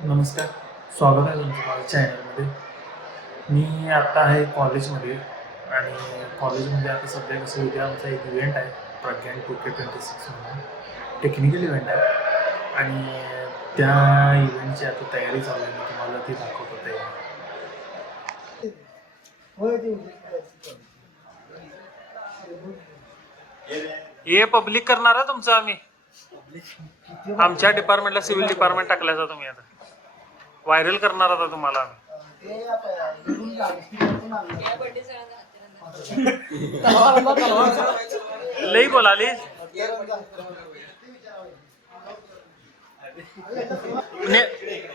नमस्कार. स्वागत आहे तुमचं माझ्या चॅनलमध्ये. मी आता आहे कॉलेजमध्ये आणि कॉलेजमध्ये आता सध्या कसं उद्या आमचा एक इव्हेंट आहे, प्रज्ञान 2K26 म्हणून टेक्निकल इव्हेंट आहे आणि त्या इव्हेंटची आता तयारी चालू आहे. मी तुम्हाला ती दाखवतो तयारी. हे पब्लिक करणार आहे तुमचं आम्ही. आमच्या डिपार्टमेंटला सिव्हिल डिपार्टमेंट टाकल्याचा तुम्ही आता व्हायरल करणार आता तुम्हाला आम्ही. लई बोलाली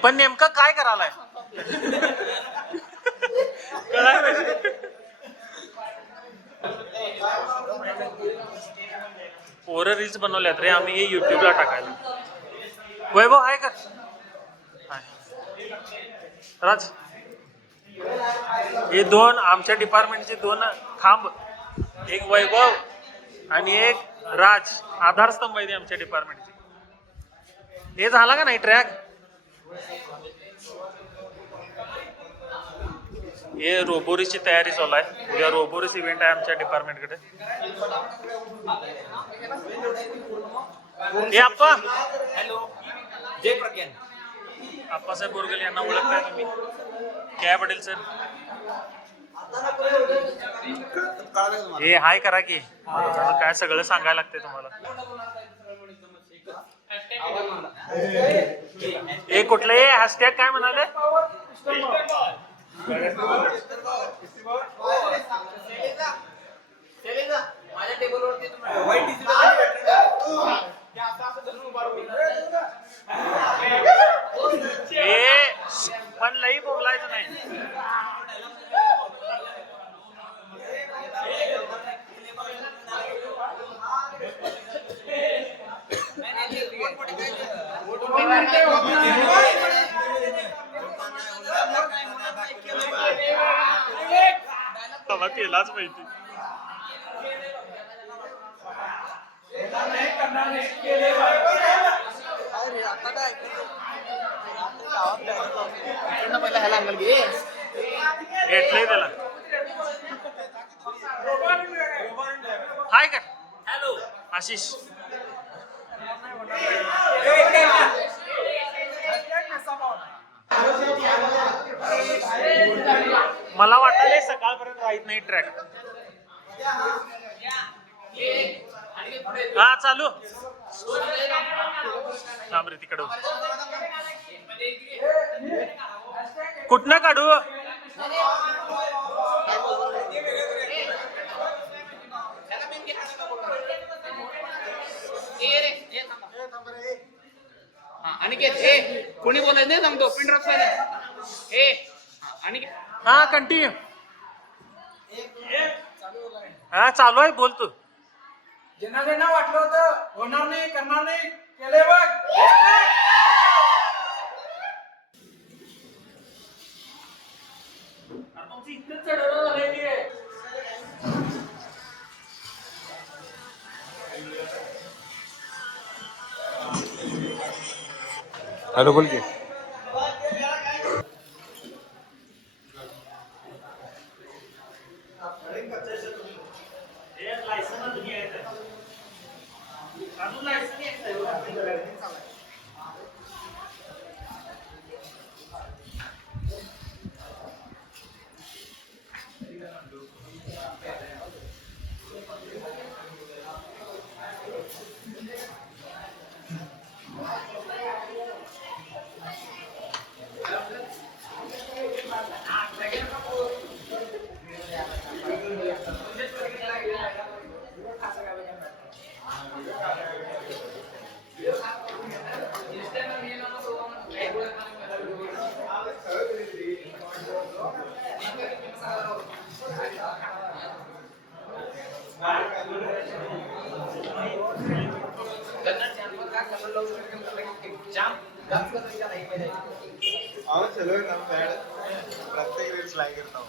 पण नेमकं काय करायलाय पोरं रील्स बनवल्यात रे, आम्ही हे युट्यूबला टाकायला. वैभव आहे का? राज, हे दोन आमच्या डिपार्टमेंटचे दोन खांब, एक वैभव आणि एक राज, आधारस्तंभ आहे आमच्या डिपार्टमेंटचे. हे झाला का नाही ट्रॅक? हे रोबोरीची तयारी चालू आहे. उद्या रोबोरीस इव्हेंट आहे आमच्या डिपार्टमेंटकडे. हे आप्पा, हॅलो, जय प्रज्ञान. आप्पासाहेब बोरगले यांना ओळखताय तुम्ही? काय पटेल सर, हे हाय करा की. काय सगळं सांगायला लागते तुम्हाला. हे कुठले हॅशटॅग काय म्हणाले? माझ्या टेबलवरती पण लई बोलायचं नाही. केलाच माहिती. घेतलंय त्याला. हाय का? हॅलो आशिष, मला वाटलं सकाळपर्यंत राहत नाही ट्रॅक. हा चालू थांब रे, तिकडं कुठनं काढू? आणि कोणी बोलायचं नाही, सांगतो पिन ड्रॉप आणि हा कंटिन्यू. हा चालू आहे, बोल तू. ज्यांना ज्यांना वाटलं होतं होणार नाही करणार नाही, केले बघ. इतकंच चढवलं झालंय ते. हॅलो, बोल की. चलो ना प्रत्येक रील्स लाईक करता हूँ.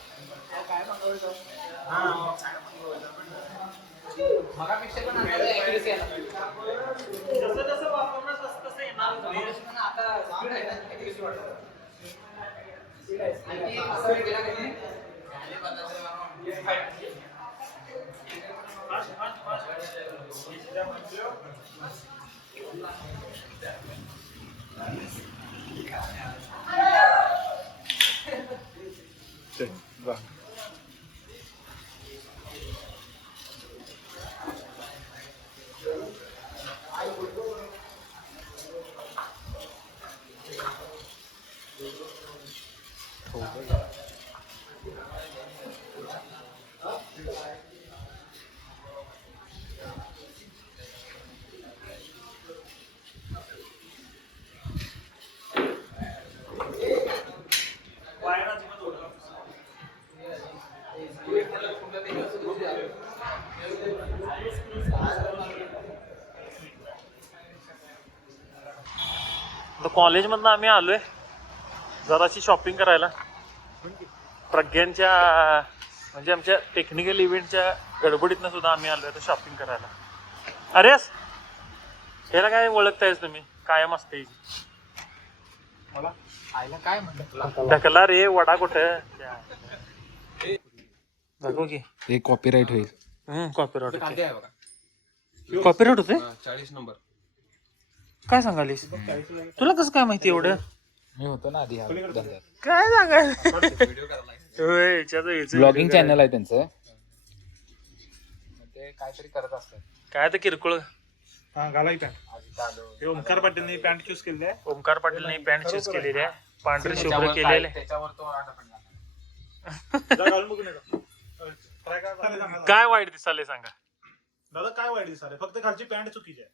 मगापेक्षा पण accuracy आला. जसं जसं वापरणार तसं तसं येणार. आता speed आहे ना, accuracy कॉलेजमधनं आम्ही आलोय जराशी शॉपिंग करायला. प्रज्ञानच्या म्हणजे आमच्या टेक्निकल इव्हेंटच्या गडबडीतनं सुद्धा आम्ही आलोय तर शॉपिंग करायला. अरेस ह्याला काय ओळखतायच तुम्ही? कायम असते मला आईला काय म्हणतात ढकला रे वडा कुठं दाखव की. हे कॉपीराइट होईल. कॉपीराइट आहे बघा. कॉपीराइट होते. 40 नंबर काय सांगालीस? तुला कसं काय माहिती एवढं? मी होतो ना आधी काय सांगायचं? ब्लॉगिंग चॅनल आहे त्यांचं. ते काहीतरी करत असतात. काय तर किरकोळ. घालाय पॅन्ट. हे ओमकार पाटीलने पॅन्ट चूज केलेली आहे. ओमकार पाटीलने पॅन्ट चूज केलेली आहे. पांढरे शुभ्र केलेले. त्याच्यावर तो आठ आपण जा घालून बघू नका. ट्राय करा. काय वाईट दिसाले सांगा दादा काय वाईट दिसाले? फक्त खालची पॅन्ट चुकीची आहे.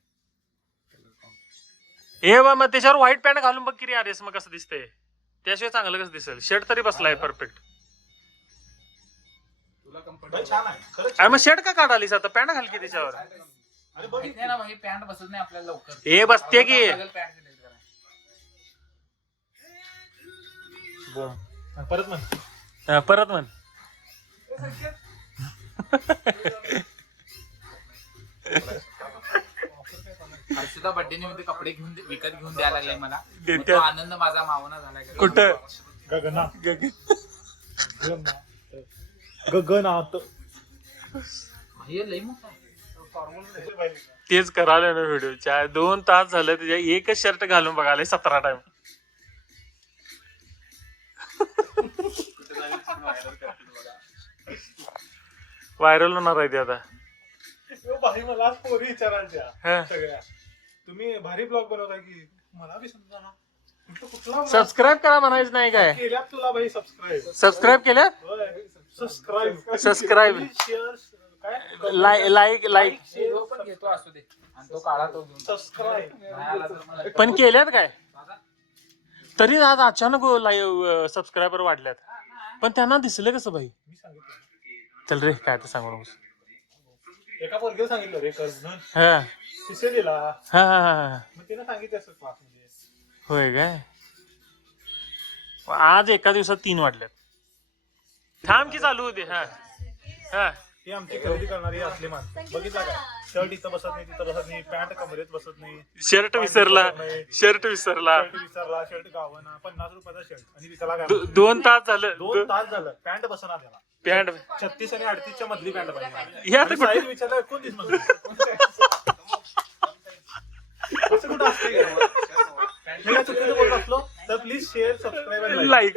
हे बा मग त्याच्यावर व्हाईट पॅन्ट घालून बघ की अरेस मग कसं दिसतंय. त्याशिवाय चांगलं कसं दिसेल? शर्ट तरी बसलाय परफेक्ट. भाई छान आहे खरंच. अरे मग शर्ट का काढालीस आता? पॅन्ट घाल की त्याच्यावर. अरे बघ ना भाई पॅन्ट बसत नाही आपल्याला लवकर. हे बसते की परत म्हण. परत म्हण. हर्षदा बर्थडे निमित्त कपडे विकत घेऊन द्यायला लागले मला. देतात. तो आनंद माझा मावना झालाय. कुठं? गगनात. गगनात. हे लई मोठा आहे. तेच करायला ना व्हिडिओच्या 2 तास झालं त्याच्या एकच शर्ट घालून बघायला 17 टाइम. व्हायरल होणार आहे ते आता. भाई मला आज पोरी विचारायच्या हा. सगळ्या. तुम्ही भारी ब्लॉग बनवताय की मला बी समजा ना. कुठला सबस्क्राईब करा म्हणायचं नाही काय? केल्यात तुला भाई सबस्क्राईब. सबस्क्राईब केल्यात? सबस्क्राईब. शेअर काय लाईक तो पण घेतो असू दे. आणि तो काळा तो घेऊन सबस्क्राईब. नाही आला तर मला पण केल्यात काय? तरी आज अचानक लाईव्ह सबस्क्रायबर वाढल्यात. पण त्यांना दिसलं कसं भाई? मी सांगितलं चल रे काय तर सांगू नकोस. एका पोरगीला सांगितलं रे कर म्हणून. हा तिसे दिला. हा हा. मग तिने सांगितलं असं क्लास मध्ये. होय काय? आज एका दिवसात 3 वाढल्यात. थांब की चालू होते. हा हा. ही आमची खरेदी करणारी असली माणसं बघितला का? शर्ट इथं बसत नाही, तिथं बसत नाही, पॅन्ट कमरेत बसत नाही, शर्ट विसरला. शर्ट विसरला, शर्ट गावना. 50 रुपयाचा शर्ट आणि विकायला काय? 2 तास झालं. 2 तास झालं पॅन्ट बसना त्याला. पॅन्ट 36 आणि 38च्या मधली पॅन्ट पाहिजे. हे आता कुठं- साईज विचारला 29 मध्ये. असं कुठं असते? मी काय चुकीचं बोलत असलो तर प्लीज शेअर सबस्क्राईब लाईक